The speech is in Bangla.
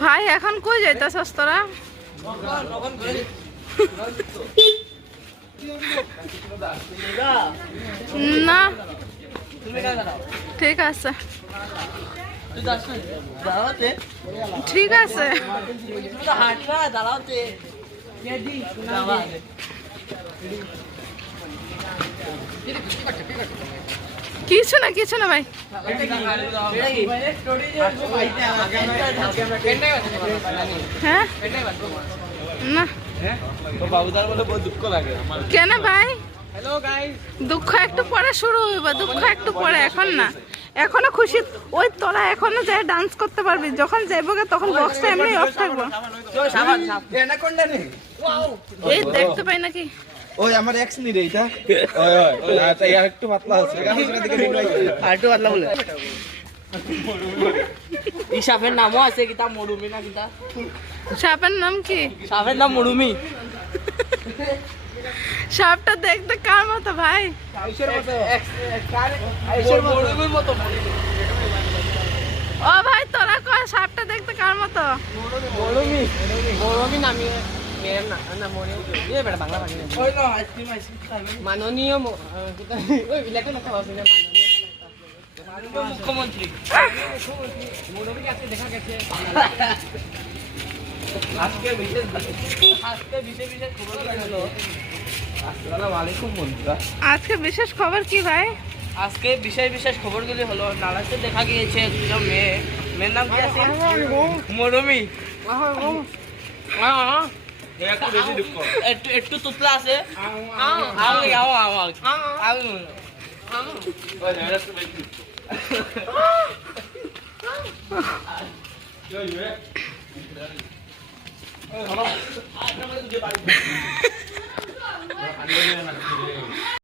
ভাই এখন কই যাইতাছস তোরা? না ঠিক আছে ঠিক আছে কিছু না ভাই হ্যাঁ না কেন ভাই দুঃখ একটু পরে শুরু হইব দুঃখ একটু পরে এখন না এখনো খুশি ওই তোরা এখনো যাই ডান্স করতে পারবি যখন যাইব তখন বক্সটা এমনি অফ থাকবো এই দেখতে পাই নাকি ওই আমার এক্স নি রে এটা ওই ওই আচ্ছা ইয়ার একটু পাতলা আছে আর একটু পাতলা বলে এই সাপের নামও আছে কিতা মরুমি না কিতা সাপের নাম কি সাপের নাম মরুমি সাপটা দেখতে কার মতো ভাই মরুমির মতো ও ভাই তোরা কয় সাপটা দেখতে কার মতো মরুমি মরুমি নামি মেয়ের না না মরুমি এ বেটা বাংলা ভাষা ওই না আইসক্রিম খাইবেন মাননীয় ওই বিলাকে না খাওয়া শুনে মাননীয় মুখ্যমন্ত্রী মরুমি আজকে দেখা গেছে আজকে বিশেষ খবর হলো আসসালামু আলাইকুম বন্ধুরা আজকে বিশেষ খবর কি ভাই আজকে বিশেষ খবরগুলি হলো নালাতে দেখা গিয়েছে একজন মেয়ের নাম কি আছে মরুমি একটু তুতলা আছে